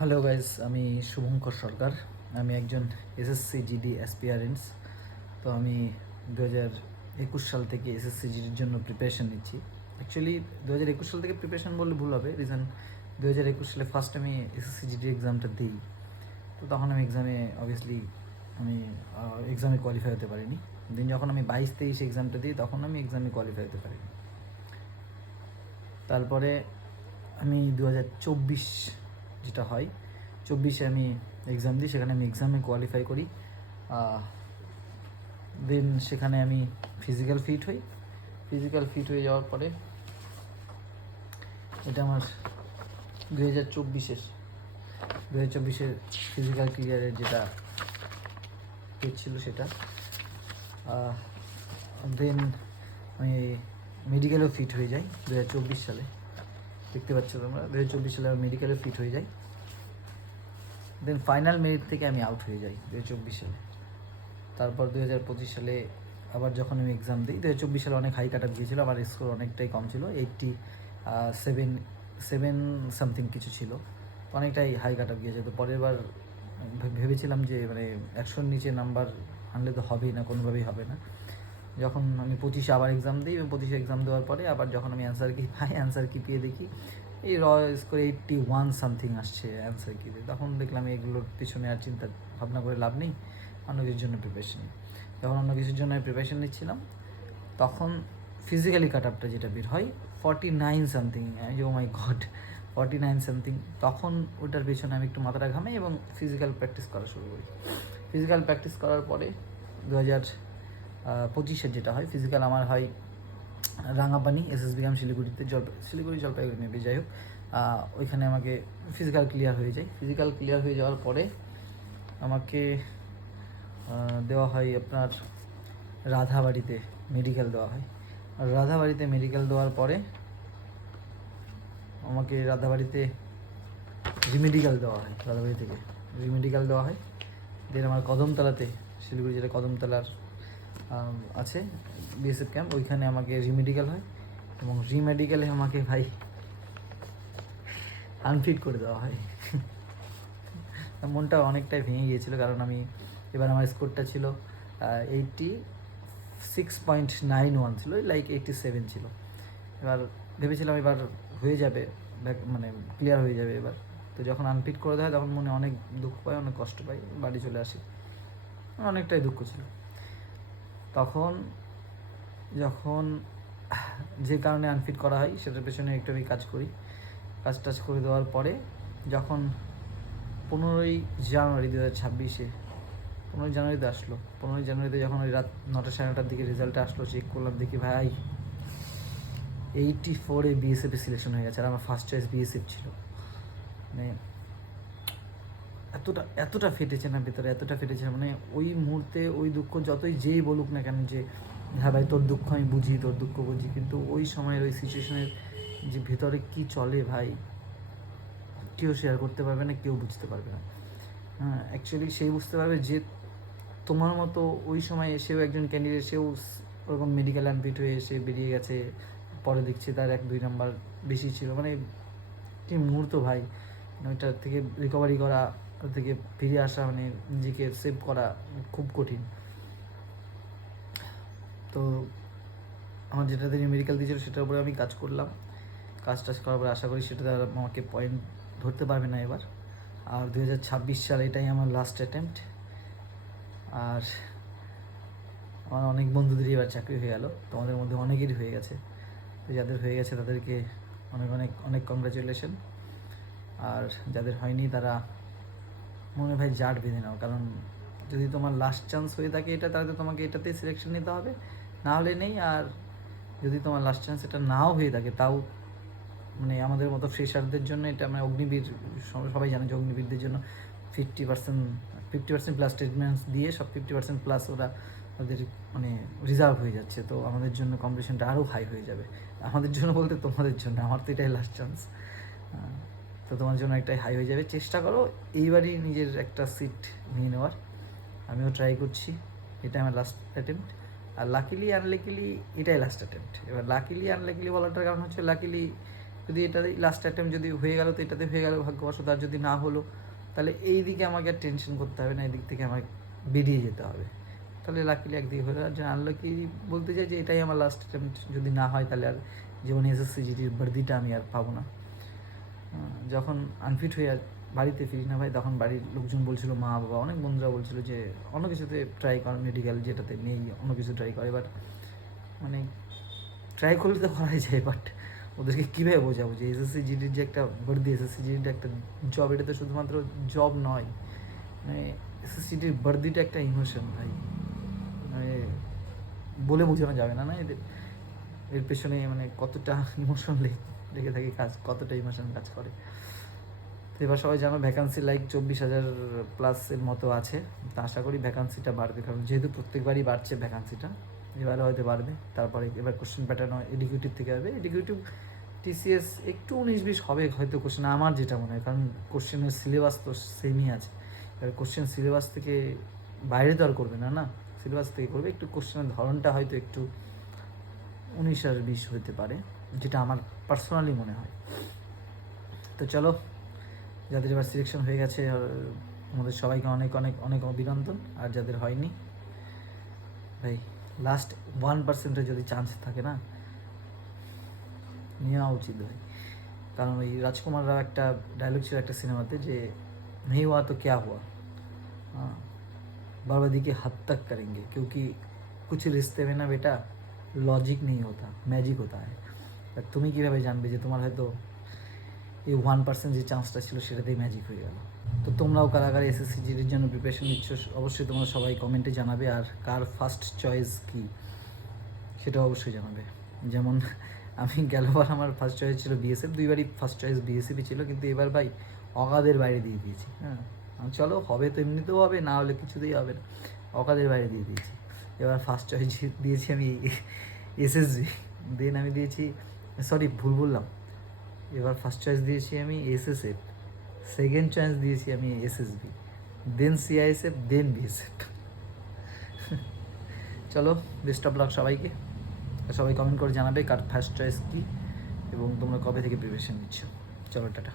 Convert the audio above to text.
Hello guys, আমি শুভঙ্কর সরকার। আমি একজন এসএসসি জিডি অ্যাসপিয়ারেন্টস। তো আমি 2021 সাল থেকে এসএসসি জিডির জন্য প্রিপারেশান নিচ্ছি। অ্যাকচুয়ালি 2021 সাল থেকে প্রিপারেশান বললে ভুল হবে, রিজন 2021 সালে ফার্স্ট আমি এসএসসি জিডি এক্সামটা দিই। তো তখন আমি এক্সামে কোয়ালিফাই হতে পারিনি। দেন যখন আমি 22-23 এক্সামটা দিই তখন আমি এক্সামে কোয়ালিফাই হতে পারিনি। তারপরে আমি 2024 যেটা হয় 24-এ আমি এক্সাম দিই, সেখানে আমি এক্সামে কোয়ালিফাই করি। দেন সেখানে আমি ফিজিক্যাল ফিট হয়ে যাওয়ার পরে এটা আমার 2024-এর ফিজিক্যাল ক্লিয়ারের যেটা ছিল সেটা। দেন আমি মেডিকেলেও ফিট হয়ে যাই 2024 সালে। দেখতে পাচ্ছ তোমরা, 2024 সালে আমি মেডিকেলে ফিট হয়ে যাই। দেন ফাইনাল মেরিট থেকে আমি আউট হয়ে যাই 2024 সালে। তারপর 2025 সালে আবার যখন আমি এক্সাম দিই, 2024 সালে অনেক হাই কাট আপ গিয়েছিলো, আমার স্কোর অনেকটাই কম ছিল, 87 সামথিং কিছু ছিল, তো অনেকটাই হাই কাট আপ গিয়েছে। তো পরের বার ভেবেছিলাম যে 100-র নিচে নাম্বার আনলে তো হবেই না, কোনোভাবেই হবে না। যখন আমি 25-এ আবার এক্সাম দিই এবং 25-এ এক্সাম দেওয়ার পরে আবার যখন আমি অ্যান্সার কি পেয়ে দেখি এই স্কোর 81 সামথিং আসছে অ্যান্সার কিতে, তখন দেখলাম এগুলোর পিছনে আর চিন্তা ভাবনা করে লাভ নেই, অন্য কিছুর জন্য প্রিপারেশন। যখন অন্য কিছুর জন্য আমি প্রিপারেশন নিচ্ছিলাম তখন ফিজিক্যালি কাট আপটা যেটা বের হয় 49 সামথিং, ও মাই গড, 49 সামথিং। তখন ওটার পিছনে আমি একটু মাথাটা ঘামাই এবং ফিজিক্যাল প্র্যাকটিস করা শুরু করি। ফিজিক্যাল প্র্যাকটিস করার পরে 2025-এর যেটা হয় ফিজিক্যাল আমার হয় Rangapani SSB camp Siliguri Jalpaiguri maybe, যাই হোক, ওইখানে আমাকে ফিজিক্যাল ক্লিয়ার হয়ে যায়। ফিজিক্যাল ক্লিয়ার হয়ে যাওয়ার পরে আমাকে দেওয়া হয় আপনার রাধাবাড়িতে মেডিকেল দেওয়া হয়। আর রাধাবাড়িতে মেডিকেল দেওয়ার পরে আমাকে রাধাবাড়িতে রিমেডিকেল দেওয়া হয়, রাধাবাড়ি থেকে রিমেডিকেল দেওয়া হয়। দেন আমার কদমতলাতে, শিলিগুড়ি জেলায় কদমতলার আছে বিএসএফ ক্যাম্প, ওইখানে আমাকে রিমেডিকেল হয় এবং রিমেডিকেলে আমাকে ভাই আনফিট করে দেওয়া হয়। মনটা অনেকটাই ভেঙে গিয়েছিলো, কারণ আমি এবার আমার স্কোরটা ছিল 86.91 ছিল, লাইক 87 ছিল। এবার ভেবেছিলাম এবার হয়ে যাবে, ক্লিয়ার হয়ে যাবে এবার। তো যখন আনফিট করে দেয় তখন মনে অনেক দুঃখ পাই, অনেক কষ্ট পাই, বাড়ি চলে আসি, অনেকটাই দুঃখ ছিল। তখন যখন যে কারণে আনফিট করা হয় সেটার পেছনে একটু আমি কাজ টাজ করে দেওয়ার পরে যখন 15ই জানুয়ারি 2026-এ 15ই জানুয়ারিতে আসলো, 15ই জানুয়ারিতে যখন ওই রাত 9টা 9:30টার দিকে রেজাল্টটা আসলো, চেক করলাম, দেখি ভাই 84-এ বিএসএফে সিলেকশন হয়ে গেছে, আর আমার ফার্স্ট চয়েস বিএসএফ ছিল। এতটা ফেটেছে না ভেতরে, এতটা ফেটেছে, ওই মুহূর্তে ওই দুঃখ যতই যেই বলুক না কেন যে হ্যাঁ ভাই তোর দুঃখ আমি বুঝি, তোর দুঃখ বুঝি, কিন্তু ওই সময়ের ওই সিচুয়েশনের যে ভেতরে কি চলে ভাই কেউ শেয়ার করতে পারবে না, কেউ বুঝতে পারবে না। হ্যাঁ, অ্যাকচুয়ালি সেই বুঝতে পারবে যে তোমার মতো ওই সময় সেও একজন ক্যান্ডিডেট, সেও ওরকম মেডিকেল আনফিট হয়ে এসে বেরিয়ে গেছে, পরে দেখছে তার 1-2 নাম্বার বেশি ছিল। যে মুহূর্ত ভাই, ওইটার থেকে রিকভারি করা, ওর থেকে ফিরে আসা, নিজেকে সেভ করা খুব কঠিন। তো আমার যেটাতে মেডিকেল দিয়েছিল সেটার উপরে আমি কাজ করলাম, কাজ টাজ করার পরে আশা করি সেটাতে আমাকে পয়েন্ট ধরতে পারবে না এবার। আর 2026 সাল এটাই আমার লাস্ট অ্যাটেম্প্ট। আর আমার অনেক বন্ধুদেরই এবার চাকরি হয়ে গেল, তোমাদের মধ্যে অনেকেরই হয়ে গেছে। তো যাদের হয়ে গেছে তাদেরকে অনেক অনেক অনেক কংগ্রাচুলেশন। আর যাদের হয়নি তারা মনে ভাই জাট বেঁধে নাও, কারণ যদি তোমার লাস্ট চান্স হয়ে থাকে এটা, তাহলে তোমাকে এটাতেই সিলেকশন নিতে হবে, না হলে নেই। আর যদি তোমার লাস্ট চান্স এটা নাও হয়ে থাকে, তাও আমাদের মতো ফ্রেশারদের জন্য এটা অগ্নিবীর, সবাই জানে যে অগ্নিবীরদের জন্য 50% প্লাস ট্রিটমেন্টস দিয়ে সব 50% প্লাস ওদের রিজার্ভ হয়ে যাচ্ছে। তো আমাদের জন্য কম্পিটিশনটা আরও হাই হয়ে যাবে, আমাদের জন্য বলতে তোমাদের জন্য, আমার তো এটাই লাস্ট চান্স। তো তোমার জন্য একটাই হাই হয়ে যাবে, চেষ্টা করো এইবারই নিজের একটা সিট নিয়ে নেওয়ার। আমিও ট্রাই করছি, এটা আমার লাস্ট অ্যাটেম্প্ট। আর লাকিলি আনলাকিলি এটাই লাস্ট অ্যাটেম্প্ট। এবার লাকিলি আনলাকিলি বলাটার কারণ হচ্ছে, লাকিলি যদি এটাতেই লাস্ট অ্যাটেম্প যদি হয়ে গেল তো এটাতে হয়ে গেল ভাগ্যবশত, আর যদি না হলো তাহলে এই দিকে আমাকে আর টেনশন করতে হবে না, এই দিক থেকে আমাকে বেরিয়ে যেতে হবে। তাহলে লাকিলি একদিকে হলো, আর যে আনলাকি বলতে চাই যে এটাই আমার লাস্ট অ্যাটেম্প, যদি না হয় তাহলে আর জীবনে এসএসসি জিডির বর্দিটা আমি আর পাবো না। যখন আনফিট হয়ে আর বাড়িতে ফিরি না ভাই, তখন বাড়ির লোকজন বলছিল, মা বাবা অনেক বন্ধুরা বলছিল যে অন্য কিছুতে ট্রাই কর, মেডিকেল যেটাতে নেই অন্য কিছু ট্রাই করে। বাট মানে ট্রাই করলে তো করাই যায়, বাট ওদেরকে কীভাবে বোঝাবো যে এসএসসি জিডির যে একটা বর্দি, এসএসসি জিডির একটা জব, এটা তো শুধুমাত্র জব নয়, মানে এসএসসি জিডির বর্দিটা একটা ইমোশন ভাই, মানে বলে বোঝানো যাবে না। না এর পেছনে মানে কতটা ইমোশন লেগে থাকে কাজ, কতটা ইমোশন কাজ করে। তো এবার সবাই জানো ভ্যাকান্সি লাইক 24,000+ মতো আছে। তা আশা করি ভ্যাকান্সিটা বাড়বে, কারণ যেহেতু প্রত্যেকবারই বাড়ছে ভ্যাকান্সিটা, এবারে হয়তো বাড়বে। তারপরে এবার কোশ্চেন প্যাটার্ন এডুকেটিভ থেকে হবে, এডুকেটিভ টিসিএস একটু 19-20 হবে হয়তো কোশ্চেন, আমার যেটা মনে হয়, কারণ কোশ্চেনের সিলেবাস তো সেমই আছে। এবার কোশ্চেন সিলেবাস থেকে বাইরে তো আর করবে না, না সিলেবাস থেকে করবে, একটু কোশ্চেনের ধরনটা হয়তো একটু 19 আর 20 হতে পারে, যেটা আমার পার্সোনালি মনে হয়। তো চলো, যাদের এবার সিলেকশন হয়ে গেছে আমাদের সবাইকে অনেক অনেক অনেক অভিনন্দন, আর যাদের হয়নি ভাই লাস্ট 1% যদি চান্স থাকে না, নেওয়া উচিত ভাই। কারণ ওই রাজকুমার রাও একটা ডায়লগ ছিল একটা সিনেমাতে যে नहीं हुआ तो क्या हुआ, हाँ बर्बादी के हद तक करेंगे, क्योंकि कुछ रिश्ते में ना बेटा लॉजिक नहीं होता, ম্যাজিক होता है। তুমি কীভাবে জানবে যে তোমার হয়তো এই 1% যে চান্সটা ছিল সেটাতেই ম্যাজিক হয়ে গেল। তো তোমরাও কারা কারা এসএসসি জিডির জন্য প্রিপারেশন নিচ্ছ অবশ্যই তোমরা সবাই কমেন্টে জানাবে, আর কার ফার্স্ট চয়েস কী সেটাও অবশ্যই জানাবে। যেমন আমি গেলবার আমার ফার্স্ট চয়েস ছিল বিএসএফ, দুইবারই ফার্স্ট চয়েস বিএসএফই ছিল, কিন্তু এবার ভাই অগাধের বাইরে দিয়ে দিয়েছি। হ্যাঁ চলো, হবে তো এমনিতেও হবে, না হলে কিছুতেই হবে না, অগাধের বাইরে দিয়ে দিয়েছি। এবার ফার্স্ট চয়েস দিয়েছি আমি এসএসবি, দেন আমি দিয়েছি, সরি ভুল বললাম, এবার ফার্স্ট চয়েস দিয়েছি আমি এসএসএফ, সেকেন্ড চয়েস দিয়েছি আমি এসএসবি, দেন সিআইএসএফ, দেন বিএসএফ। চলো, বেস্ট অফ লাক সবাইকে। সবাই কমেন্ট করে জানাবে কার ফার্স্ট চয়েস কী এবং তোমরা কবে থেকে প্রিপারেশন নিচ্ছ। চলো টাটা।